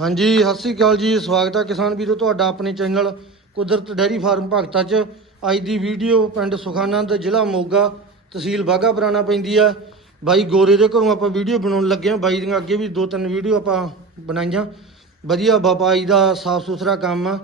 ਹਾਂਜੀ ਸਤਿ ਸ੍ਰੀ ਅਕਾਲ ਜੀ। ਸਵਾਗਤ ਹੈ ਕਿਸਾਨ ਵੀਰੋ ਤੁਹਾਡਾ ਆਪਣੇ ਚੈਨਲ ਕੁਦਰਤ ਡੈਰੀ ਫਾਰਮ ਭਗਤਾ 'ਚ। ਅੱਜ ਦੀ ਵੀਡੀਓ ਪਿੰਡ ਸੁਖਾਨੰਦ ਜ਼ਿਲ੍ਹਾ ਮੋਗਾ ਤਹਿਸੀਲ ਬਾਗਾ ਪੁਰਾਣਾ ਪੈਂਦੀ ਆ। ਬਾਈ ਗੋਰੇ ਦੇ ਘਰੋਂ ਆਪਾਂ ਵੀਡੀਓ ਬਣਾਉਣ ਲੱਗੇ ਆ। ਬਾਈ ਦੀਆਂ ਅੱਗੇ ਵੀ ਦੋ ਤਿੰਨ ਵੀਡੀਓ ਆਪਾਂ ਬਣਾਈਆਂ। ਵਧੀਆ ਬਾਬਾਈ ਦਾ ਸਾਫ਼ ਸੁਥਰਾ ਕੰਮ ਆ।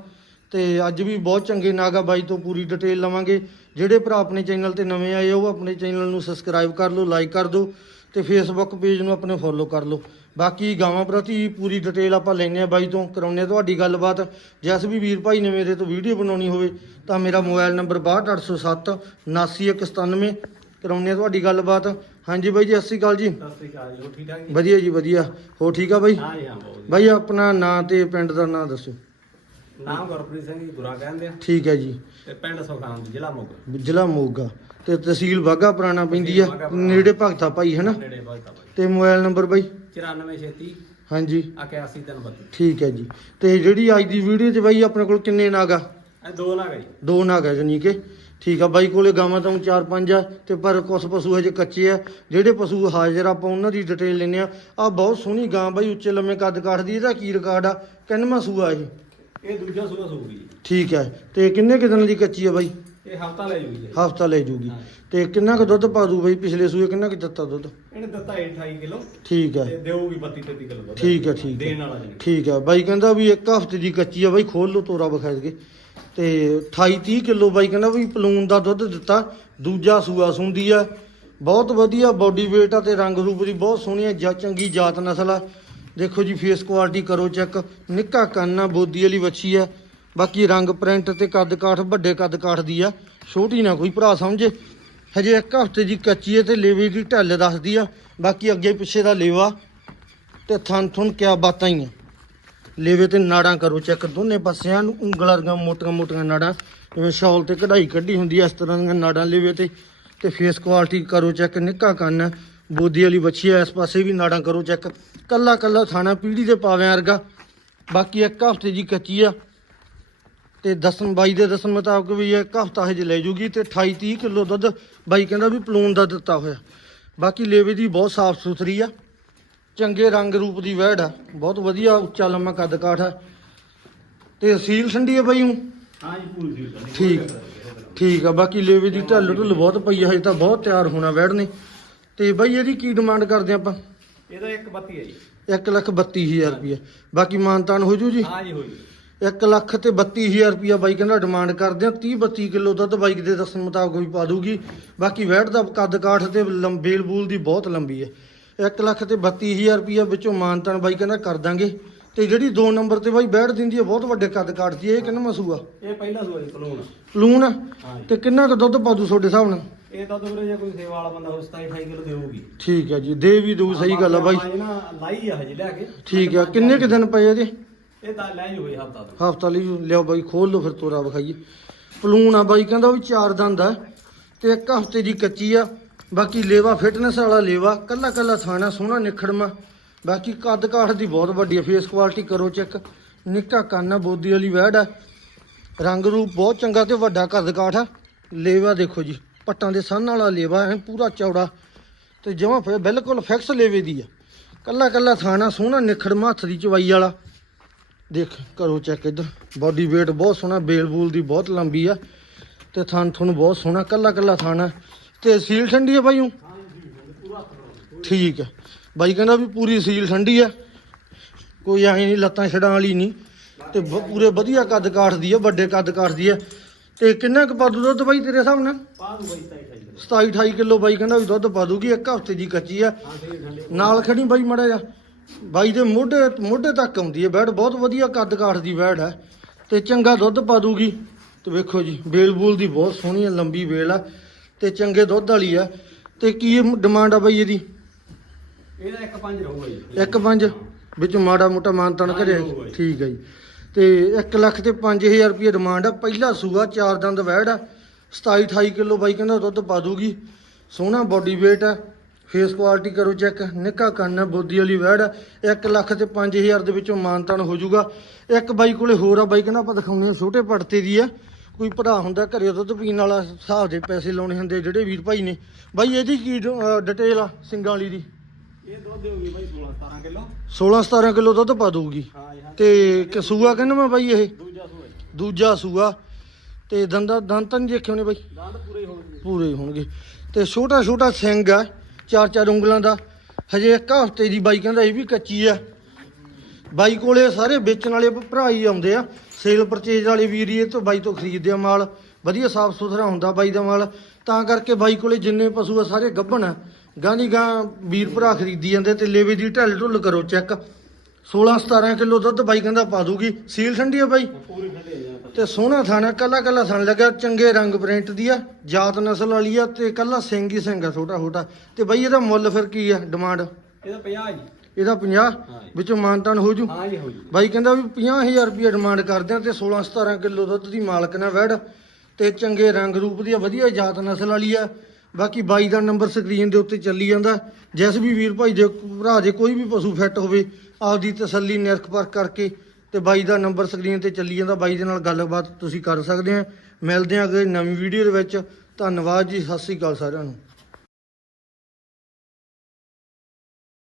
ਤੇ ਅੱਜ ਵੀ ਬਹੁਤ ਚੰਗੇ ਨਾਗਾ ਬਾਈ ਤੋਂ ਪੂਰੀ ਡਿਟੇਲ ਲਵਾਂਗੇ। ਜਿਹੜੇ ਭਰਾ ਆਪਣੇ ਚੈਨਲ ਤੇ ਨਵੇਂ ਆਏ ਆ, ਉਹ ਆਪਣੇ ਚੈਨਲ ਨੂੰ ਸਬਸਕ੍ਰਾਈਬ ਕਰ ਲਓ ਲਾਈਕ ਕਰ ਦਿਓ। ਤੇ ਫੇਸਬੁੱਕ ਪੇਜ ਨੂੰ ਆਪਣੇ ਫੋਲੋ ਕਰ ਲਓ। ਬਾਕੀ ਗਾਵਾਂ ਪ੍ਰਤੀ ਪੂਰੀ ਡਿਟੇਲ ਆਪਾਂ ਲੈਨੇ ਆ ਬਾਈ ਤੋਂ ਕਰਾਉਨੇ ਆ ਤੁਹਾਡੀ ਗੱਲਬਾਤ। ਜਿਸ ਵੀ ਵੀਰ ਭਾਈ ਨੇ ਮੇਰੇ ਤੋਂ ਵੀਡੀਓ ਬਣਾਉਣੀ ਹੋਵੇ ਤਾਂ ਮੇਰਾ ਮੋਬਾਈਲ ਨੰਬਰ 62807 79197 ਕਰਾਉਨੇ ਆ ਤੁਹਾਡੀ ਗੱਲਬਾਤ। ਹਾਂਜੀ ਬਾਈ ਜੀ ਸਤਿ ਸ਼੍ਰੀ ਅਕਾਲ ਜੀ। ਸਤਿ ਸ੍ਰੀ ਅਕਾਲ ਜੀ ਠੀਕ ਠਾਕ ਜੀ? ਵਧੀਆ ਜੀ ਵਧੀਆ। ਹੋ ਠੀਕ ਆ ਬਾਈ? ਹਾਂ ਜੀ ਹਾਂ ਬਹੁਤ ਬਾਈ ਆਪਣਾ ਨਾਂ ਤੇ ਪਿੰਡ ਦਾ ਨਾਂ ਦੱਸੋ। ਨਾਮ ਗੁਰਪ੍ਰੀਤ ਸਿੰਘ ਜੀ ਗੁਰਾ ਕਹਿੰਦੇ ਆ। ਠੀਕ ਹੈ ਜੀ। ਤੇ ਪਿੰਡ ਜ਼ਿਲ੍ਹਾ ਮੋਗਾ। ਜ਼ਿਲ੍ਹਾ ਮੋਗਾ। ਤੇ ਤਹਿਸੀਲ ਬਾਗਾ ਪੁਰਾਣਾ ਪੈਂਦੀ ਆ। ਨੇੜੇ ਭਗਤਾ ਭਾਈ ਹੈ ਨਾ? ਨੇੜੇ ਬਲਤਾ ਬਾਈ ਤੇ ਮੋਬਾਈਲ ਨੰਬਰ ਬਾਈ? 9436 ਹਾਂਜੀ। 8132 ਠੀਕ ਹੈ ਜੀ। ਤੇ ਜਿਹੜੀ ਅੱਜ ਦੀ ਵੀਡੀਓ 'ਚ ਬਾਈ ਆਪਣੇ ਕੋਲ ਕਿੰਨੇ ਨਾਗ ਆ? ਇਹ ਦੋ ਦੋ ਨਾਗ ਜਾਨੀ ਕਿ। ਠੀਕ ਆ ਬਾਈ ਕੋਲੇ ਗਾਵਾਂ ਤਾਂ ਚਾਰ ਪੰਜ ਆ ਤੇ ਪਰ ਕੁਝ ਪਸ਼ੂ ਹਜੇ ਕੱਚੇ ਆ। ਜਿਹੜੇ ਪਸ਼ੂ ਹਾਜ਼ਰ ਆ, ਆਪਾਂ ਉਹਨਾਂ ਦੀ ਡਿਟੇਲ ਲੈਨੇ ਆ। ਆ ਬਹੁਤ ਸੋਹਣੀ ਗਾਂ ਬਾਈ ਉੱਚੇ ਲੰਮੇ ਕੱਦ ਕਾਠ ਦੀ ਇਹਦਾ ਕੀ ਰਿਕਾਰਡ ਆ? ਕਿੰਨਵਾਂ ਸੂਆ ਇਹ? ਇਹ ਦੂਜਾ ਸੂਆ ਸੂਗੀ ਜੀ ਠੀਕ ਹੈ। ਤੇ ਕਿੰਨੇ ਕੁ ਦਿਨਾਂ ਦੀ ਕੱਚੀ ਆ ਬਾਈ? ਇਹ ਹਫਤਾ ਲੈ ਜੂਗੀ ਜੀ। ਹਫਤਾ ਲੈ ਜੂਗੀ। ਹਾਂ। ਤੇ ਕਿੰਨਾ ਕੁ ਦੁੱਧ ਪਾ ਦੂ ਬਾਈ? ਪਿਛਲੇ ਸੂਏ ਕਿੰਨਾ ਕੁ ਦਿੱਤਾ ਦੁੱਧ? ਇਹਨੇ ਦਿੱਤਾ 28 ਕਿਲੋ। ਠੀਕ ਹੈ। ਤੇ ਦੇਊਗੀ 32 33 ਕਿਲੋ ਦੁੱਧ। ਠੀਕ ਹੈ, ਠੀਕ ਹੈ। ਦੇਣ ਵਾਲਾ ਜੀ। ਠੀਕ ਹੈ। ਬਾਈ ਕਹਿੰਦਾ ਵੀ ਇੱਕ ਹਫ਼ਤੇ ਦੀ ਕੱਚੀ ਆ ਬਾਈ ਖੋਲ ਲਓ ਤੋਰਾ ਵਿਖਾ ਕੇ ਤੇ 28 30 ਕਿਲੋ ਬਾਈ ਕਹਿੰਦਾ ਵੀ ਪਲੂਨ ਦਾ ਦੁੱਧ ਦਿੱਤਾ। ਦੂਜਾ ਸੂਆ ਸੁੰਦੀ ਆ। ਬਹੁਤ ਵਧੀਆ ਬਾਡੀ weight ਆ ਤੇ ਰੰਗ ਰੂਪ ਦੀ ਬਹੁਤ ਸੋਹਣੀ ਆ। ਜਾਂ ਚੰਗੀ ਜਾਤ ਨਸਲ ਆ। ਦੇਖੋ ਜੀ ਫੇਸ ਕੁਆਲਿਟੀ ਕਰੋ ਚੈੱਕ ਨਿੱਕਾ ਕੰਨ ਆ ਬੋਦੀ ਵਾਲੀ ਵੱਛੀ ਹੈ ਬਾਕੀ ਰੰਗ ਪ੍ਰਿੰਟ ਤੇ ਕੱਦ ਕਾਠ ਵੱਡੇ ਕੱਦ ਕਾਠ ਦੀ ਆ। ਛੋਟੀ ਨਾ ਕੋਈ ਭਰਾ ਸਮਝੇ। ਹਜੇ ਇੱਕ ਹਫ਼ਤੇ ਦੀ ਕੱਚੀ ਹੈ ਤੇ ਲੇਵੇ ਦੀ ਢੱਲ ਦੱਸਦੀ ਆ। ਬਾਕੀ ਅੱਗੇ ਪਿੱਛੇ ਦਾ ਲੇਵਾ। ਤੇ ਥਣ ਥੁਣ ਕਿਆ ਬਾਤਾਂ ਹੀ ਆ। ਲੇਵੇ ਤੇ ਨਾੜਾਂ ਕਰੋ ਚੈੱਕ ਦੋਨੇ ਪਾਸਿਆਂ ਨੂੰ ਉਂਗਲਾਂ ਦੀਆਂ ਮੋਟੀਆਂ ਮੋਟੀਆਂ ਨਾੜਾਂ। ਜਿਵੇਂ ਸ਼ਾਲ ਤੇ ਕਢਾਈ ਕੱਢੀ ਹੁੰਦੀ ਐ ਇਸ ਤਰ੍ਹਾਂ ਦੀਆਂ ਨਾੜਾਂ ਲੇਵੇ ਤੇ। ਤੇ ਫੇਸ ਕੁਆਲਿਟੀ ਕਰੋ ਚੈੱਕ ਨਿੱਕਾ ਕੰਨ ਹੈ, ਬੋਦੀ ਵਾਲੀ ਬੱਚੀ ਐ ਇਸ ਪਾਸੇ ਵੀ ਨਾੜਾਂ ਕਰੋ ਚੈੱਕ ਕੱਲਾ ਕੱਲਾ ਥਾਣਾ ਪੀੜੀ ਦੇ ਪਾਵਿਆਂ ਵਰਗਾ। ਬਾਕੀ ਇੱਕ ਹਫ਼ਤੇ ਦੀ ਕੱਚੀ ਆ। ਤੇ ਦਸਮ ਬਾਈ ਦੇ ਦਸਮ ਮੁਤਾਬਕ ਵੀ ਇੱਕ ਹਫਤਾ ਹਜੇ ਲੈ ਜੂਗੀ ਤੇ 28 30 ਕਿਲੋ ਦੁੱਧ ਬਾਈ ਕਹਿੰਦਾ ਵੀ ਪਲੂਨ ਦਾ ਦਿੱਤਾ ਹੋਇਆ। ਬਾਕੀ ਲੇਵੇ ਦੀ ਬਹੁਤ ਸਾਫ਼ ਸੁਥਰੀ ਆ। ਚੰਗੇ ਰੰਗ ਰੂਪ ਦੀ ਵਹਿੜ ਆ। ਬਹੁਤ ਵਧੀਆ ਉੱਚਾ ਲੰਮਾ ਕੱਦ ਕਾਠ ਆ। ਤੇ ਸੀਲ ਠੰਡੀ ਆ ਬਾਈ? ਹਾਂ ਜੀ ਪੂਰੀ ਸੀ ਠੀਕ ਠੀਕ ਆ। ਬਾਕੀ ਲੇਵੇ ਦੀ ਢੱਲ ਢੁੱਲ ਬਹੁਤ ਪਈ ਆ ਹਜੇ ਤਾਂ ਬਹੁਤ ਤਿਆਰ ਹੋਣਾ ਵਹਿੜ ਨੇ। ਤੇ ਬਾਈ ਇਹਦੀ ਕੀ ਡਿਮਾਂਡ ਕਰਦੇ ਆਪਾਂ? ਇਹਦਾ ਇੱਕ 32 ਹੈ ਜੀ। 1 ਲੱਖ 32000 ਰੁਪਏ ਬਾਕੀ ਮਾਨਤਾਨ ਹੋ ਜੂ ਜੀ? ਹਾਂ ਜੀ ਹੋਈ 1 ਲੱਖ ਤੇ 32000 ਰੁਪਿਆ ਬਾਈ ਕਹਿੰਦਾ ਡਿਮਾਂਡ ਕਰਦੇ ਆ। 30 32 ਕਿਲੋ ਦੁੱਧ ਬਾਈਕ ਦੇ ਦੱਸਣ ਮੁਤਾਬਕ ਵੀ ਪਾ ਦੂਗੀ। ਬਾਕੀ ਵੈਟ ਦਾ ਕੱਦ ਕਾਠ ਤੇ ਲੰ- ਬੇਲ ਦੀ ਬਹੁਤ ਲੰਬੀ ਹੈ। 1 ਲੱਖ ਤੇ 32000 ਰੁਪਿਆ ਵਿੱਚੋਂ ਮਾਨਤਾਨ ਬਾਈ ਕਹਿੰਦਾ ਕਰ ਦਾਂਗੇ। ਤੇ ਜਿਹੜੀ 2 ਨੰਬਰ ਤੇ ਬਾਈ ਬੈਠ ਦਿੰਦੀ ਹੈ ਬਹੁਤ ਵੱਡੇ ਕੱਦ ਕਾਠ ਦੀ ਇਹ ਕਿੰਨਾ ਮਸੂਆ? ਇਹ ਪਹਿਲਾ ਸੂਆ ਜੀ ਕਲੂਨ? ਹਾਂ ਜੀ। ਤੇ ਕਿੰਨਾ ਕੁ ਦੁੱਧ ਪਾ ਦੂ ਤੁਹਾਡੇ ਹਿਸਾਬ ਨਾਲ? ਇਹ ਤਾਂ ਦੁਗਰੇ ਜੇ ਕੋਈ ਸੇਵਾ ਵਾਲਾ ਬੰਦਾ ਹੋ 27 28 ਕਿਲੋ ਦੇਊਗੀ। ਠੀਕ ਹੈ ਜੀ ਦੇ ਵੀ ਦੂ ਸਹੀ ਗੱਲ ਆ ਬਾਈ। ਆਪਾਂ ਇਹ ਨਾ ਲਾਈ ਆ ਹਜੇ ਲੈ ਕੇ। ਠੀਕ ਆ ਕਿੰਨੇ ਕੁ ਦਿਨ ਪਏ ਇਹਦੇ? ਇਹ ਤਾਂ ਲੈ ਜੂ ਹੋਈ ਹਫਤਾ ਤੋਂ। ਹਫਤਾ ਲਈ ਲਿਆਓ ਬਾਈ ਖੋਲ ਲਓ ਫਿਰ ਤੋਰਾ ਵਿਖਾਈਏ। ਪਲੂਣ ਆ ਬਾਈ ਕਹਿੰਦਾ ਵੀ ਚਾਰ ਦੰਦ ਆ ਤੇ ਇੱਕ ਹਫ਼ਤੇ ਦੀ ਕੱਚੀ ਆ। ਬਾਕੀ ਲੇਵਾ ਫਿਟਨੈਸ ਵਾਲਾ ਲੇਵਾ ਕੱਲਾ ਕੱਲਾ ਥਾਣਾ ਸੋਹਣਾ ਨਿਖੜਮਾ। ਬਾਕੀ ਕੱਦ ਕਾਠ ਦੀ ਬਹੁਤ ਵੱਡੀ ਆ ਫੇਸ ਕੁਆਲਿਟੀ ਕਰੋ ਚੈੱਕ ਨਿੱਕਾ ਕੰਨ ਆ ਬੋਦੀ ਵਾਲੀ ਵਹਿੜ ਆ। ਰੰਗ ਰੂਪ ਬਹੁਤ ਚੰਗਾ ਤੇ ਵੱਡਾ ਕੱਦ ਕਾਠ ਆ। ਲੇਵਾ ਦੇਖੋ ਜੀ। ਪੱਟਾਂ ਦੇ ਸੰਨ ਵਾਲਾ ਲੇਵਾ ਹੈ, ਪੂਰਾ ਚੌੜਾ। ਤੇ ਜਮਾਂ ਫਿਰ ਬਿਲਕੁਲ ਫਿਕਸ ਲੇਵੇ ਦੀ ਆ। ਕੱਲਾ ਕੱਲਾ ਥਾਣਾ, ਸੋਹਣਾ ਨਿਖੜਮਾ ਹੱਥ ਦੀ ਚਵਾਈ ਵਾਲਾ। ਦੇਖ, ਕਰੋ ਚੈੱਕ ਇੱਧਰ। ਬਾਡੀ weight ਬਹੁਤ ਸੋਹਣਾ, ਬੇਲ ਬੂਲ ਦੀ ਬਹੁਤ ਲੰਬੀ ਆ। ਤੇ ਥਣ ਥਣ ਬਹੁਤ ਸੋਹਣਾ, ਕੱਲਾ ਕੱਲਾ ਥਾਣਾ। ਆ ਤੇ ਸੀਲ ਠੰਡੀ ਆ ਬਾਈ ਊਂ? ਠੀਕ ਹੈ ਬਾਈ ਕਹਿੰਦਾ ਵੀ ਪੂਰੀ ਸੀਲ ਠੰਡੀ ਆ। ਕੋਈ ਐ ਨਹੀਂ, ਲੱਤਾਂ ਛੜਾਂ ਵਾਲੀ ਨਹੀਂ। ਤੇ ਪੂਰੇ ਵਧੀਆ ਕੱਦ ਕਾਠ ਦੀ ਆ, ਵੱਡੇ ਕੱਦ ਕਾਠ ਦੀ ਆ। ਤੇ ਕਿੰਨਾ ਕੁ ਪਾ ਦੂ ਦੁੱਧ ਬਾਈ ਤੇਰੇ ਹਿਸਾਬ ਨਾਲ? ਪਾ ਦੂ ਬਈ 27 28 27 28 ਕਿਲੋ ਬਾਈ ਕਹਿੰਦਾ ਵੀ ਦੁੱਧ ਪਾ ਦੂਗੀ ਇੱਕ ਹਫ਼ਤੇ ਦੀ ਕੱਚੀ ਆ। ਨਾਲ ਖੜੀ ਬਾਈ ਮੜਾ ਜਾ ਬਾਈ ਦੇ ਮੋਢੇ ਮੋਢੇ ਤੱਕ ਆਉਂਦੀ ਹੈ ਬੈੜ ਬਹੁਤ ਵਧੀਆ ਕੱਦ ਕਾਠ ਦੀ ਬੈੜ ਹੈ। ਤੇ ਚੰਗਾ ਦੁੱਧ ਪਾ ਦੂਗੀ ਤੇ ਵੇਖੋ ਜੀ ਬੇਲ ਬੂਲ ਦੀ ਬਹੁਤ ਸੋਹਣੀ ਹੈ ਲੰਬੀ ਬੇਲ ਆ। ਤੇ ਚੰਗੇ ਦੁੱਧ ਵਾਲੀ ਆ। ਤੇ ਕੀ ਡਿਮਾਂਡ ਆ ਬਾਈ ਇਹਦੀ? ਇਹਦਾ ਇੱਕ ਪੰਜ ਰਹੂਗਾ ਜੀ। ਇੱਕ ਪੰਜ? ਵਿੱਚ ਮਾੜਾ ਮੋਟਾ ਮਾਨਤਾਨ ਕਰਿਆ। ਠੀਕ ਹੈ ਜੀ। ਤੇ 1 ਲੱਖ ਤੇ 5000 ਰੁਪਏ ਡਿਮਾਂਡ ਆ। ਪਹਿਲਾ ਸੂਆ, ਚਾਰ ਦੰਦ ਵੈੜ ਆ। 27 28 ਕਿਲੋ ਬਾਈ ਕਹਿੰਦਾ ਦੁੱਧ ਪਾ ਦੂਗੀ। ਸੋਹਣਾ ਬਾਡੀ weight ਆ। ਫੇਸ ਕੁਆਲਿਟੀ ਕਰੋ ਚੈੱਕ ਨਿੱਕਾ ਕੰਨ ਆ, ਬੋਦੀ ਵਾਲੀ ਵੈੜ ਆ। 1 ਲੱਖ ਤੇ 5000 ਦੇ ਵਿੱਚੋਂ ਮਾਨਤਾਨ ਹੋ ਜਾਊਗਾ। ਇੱਕ ਬਾਈ ਕੋਲੇ ਹੋਰ ਆ। ਬਾਈ ਕਹਿੰਦਾ ਆਪਾਂ ਦਿਖਾਉਂਦੇ ਆ ਛੋਟੇ ਪੜਤੇ ਦੀ ਆ। ਕੋਈ ਭਰਾ ਹੁੰਦਾ ਘਰੇ ਦੁੱਧ ਪੀਣ ਵਾਲਾ, ਹਿਸਾਬ ਦੇ ਪੈਸੇ ਲਾਉਣੇ ਹੁੰਦੇ ਜਿਹੜੇ ਵੀਰ ਭਾਈ ਨੇ। ਬਾਈ ਇਹਦੀ ਕੀ ਡਿਟੇਲ ਆ ਸਿੰਗਾਂ ਵਾਲੀ ਦੀ? ਇਹ ਦੁੱਧ ਦੇਊਗੀ ਬਾਈ 16 17 ਕਿਲੋ। 16 17 ਕਿਲੋ ਦੁੱਧ ਪਾ ਹਾਂ ਹਾਂ। ਤੇ ਕਸੂਆ ਕਹਿੰਦਾ ਮੈਂ ਬਾਈ ਇਹ? ਦੂਜਾ ਸੂਆ ਜੀ। ਦੂਜਾ ਸੂਆ। ਤੇ ਦੰਦਾ ਦੰਦ ਤਾਂ ਨਹੀਂ ਦੇਖੇ ਹੋਣੇ ਬਾਈ? ਦੰਦ ਪੂਰੇ ਹੀ ਹੋਣਗੇ। ਪੂਰੇ ਹੋਣਗੇ। ਤੇ ਛੋਟਾ ਛੋਟਾ ਸਿੰਘ ਆ ਚਾਰ ਚਾਰ ਉਂਗਲਾਂ ਦਾ। ਹਜੇ ਇੱਕ ਹਫ਼ਤੇ ਦੀ ਬਾਈ ਕਹਿੰਦਾ ਇਹ ਵੀ ਕੱਚੀ ਆ। ਬਾਈ ਕੋਲੇ ਸਾਰੇ ਵੇਚਣ ਵਾਲੇ ਭਰਾ ਹੀ ਆਉਂਦੇ ਆ। ਸੇਲ ਪਰਚੇਜ ਵਾਲੇ ਵੀਰ ਹੀ ਇਹ ਤੋਂ ਬਾਈ ਤੋਂ ਖਰੀਦਦੇ ਆ ਮਾਲ। ਵਧੀਆ ਸਾਫ਼ ਸੁਥਰਾ ਹੁੰਦਾ ਬਾਈ ਦਾ ਮਾਲ। ਤਾਂ ਕਰਕੇ ਬਾਈ ਕੋਲੇ ਜਿੰਨੇ ਪਸ਼ੂ ਆ ਸਾਰੇ ਗੱਭਣ ਆ। ਗਾਂ ਦੀ ਗਾਂ ਵੀਰ ਭਰਾ ਖਰੀਦੀ ਜਾਂਦੇ ਤੇ ਲੇਵੇ ਦੀ ਢੱਲ ਢੁੱਲ ਕਰੋ ਚੈੱਕ। 16 17 ਕਿਲੋ ਦੁੱਧ ਬਾਈ ਕਹਿੰਦਾ ਪਾ ਦੂਗੀ। ਸੀਲ ਠੰਡੀ ਆ ਬਾਈ? ਪੂਰੇ ਠੰਡੇ ਆ ਜਾਂ ਤੇ ਸੋਹਣਾ ਥਾਣਾ ਕੱਲਾ ਕੱਲਾ ਥਣ ਲੱਗਾ ਚੰਗੇ ਰੰਗ ਪ੍ਰਿੰਟ ਦੀ ਆ ਜਾਤ ਨਸਲ ਵਾਲੀ ਆ ਤੇ ਕੱਲਾ ਸਿੰਘ ਹੀ ਸਿੰਘ ਆ ਛੋਟਾ ਛੋਟਾ। ਤੇ ਬਈ ਇਹਦਾ ਮੁੱਲ ਫਿਰ ਕੀ ਆ ਡਿਮਾਂਡ ਇਹਦਾ 50 ਜੀ। ਇਹਦਾ 50 ਹਾਂ ਜੀ। ਵਿੱਚੋਂ ਮਾਨਤਾਨ ਹੋ ਜੂ? ਹਾਂ ਜੀ ਹੋ ਜੀ। ਬਾਈ ਕਹਿੰਦਾ ਵੀ 50000 ਰੁਪਏ ਡਿਮਾਂਡ ਕਰਦੇ ਆ ਤੇ 16 17 ਕਿਲੋ ਦੁੱਧ ਦੀ ਮਾਲਕ ਨੇ ਵੈੜ ਤੇ ਚੰਗੇ ਰੰਗ ਰੂਪ ਦੀ ਆ, ਵਧੀਆ ਜਾਤ ਨਸਲ ਵਾਲੀ ਆ। ਬਾਕੀ ਬਾਈ ਦਾ ਨੰਬਰ ਸਕਰੀਨ ਦੇ ਉੱਤੇ ਚੱਲੀ ਜਾਂਦਾ। ਜਿਸ ਵੀ ਵੀਰ ਭਾਈ ਦੇ ਭਰਾ, ਜੇ ਕੋਈ ਵੀ ਪਸ਼ੂ ਫਿੱਟ ਹੋਵੇ, ਆਪਦੀ ਤਸੱਲੀ ਨਿਰਖ ਪਰਖ ਕਰਕੇ ਤੇ ਬਾਈ ਦਾ ਨੰਬਰ ਸਕਰੀਨ ਤੇ ਚੱਲੀ ਜਾਂਦਾ। ਬਾਈ ਦੇ ਨਾਲ ਗੱਲਬਾਤ ਤੁਸੀਂ ਕਰ ਸਕਦੇ ਆ। ਮਿਲਦੇ ਆ ਅਗਲੇ ਨਵੀਂ ਵੀਡੀਓ ਦੇ ਵਿੱਚ। ਧੰਨਵਾਦ ਜੀ, ਸਤਿ ਸ੍ਰੀ ਅਕਾਲ ਸਾਰਿਆਂ ਨੂੰ।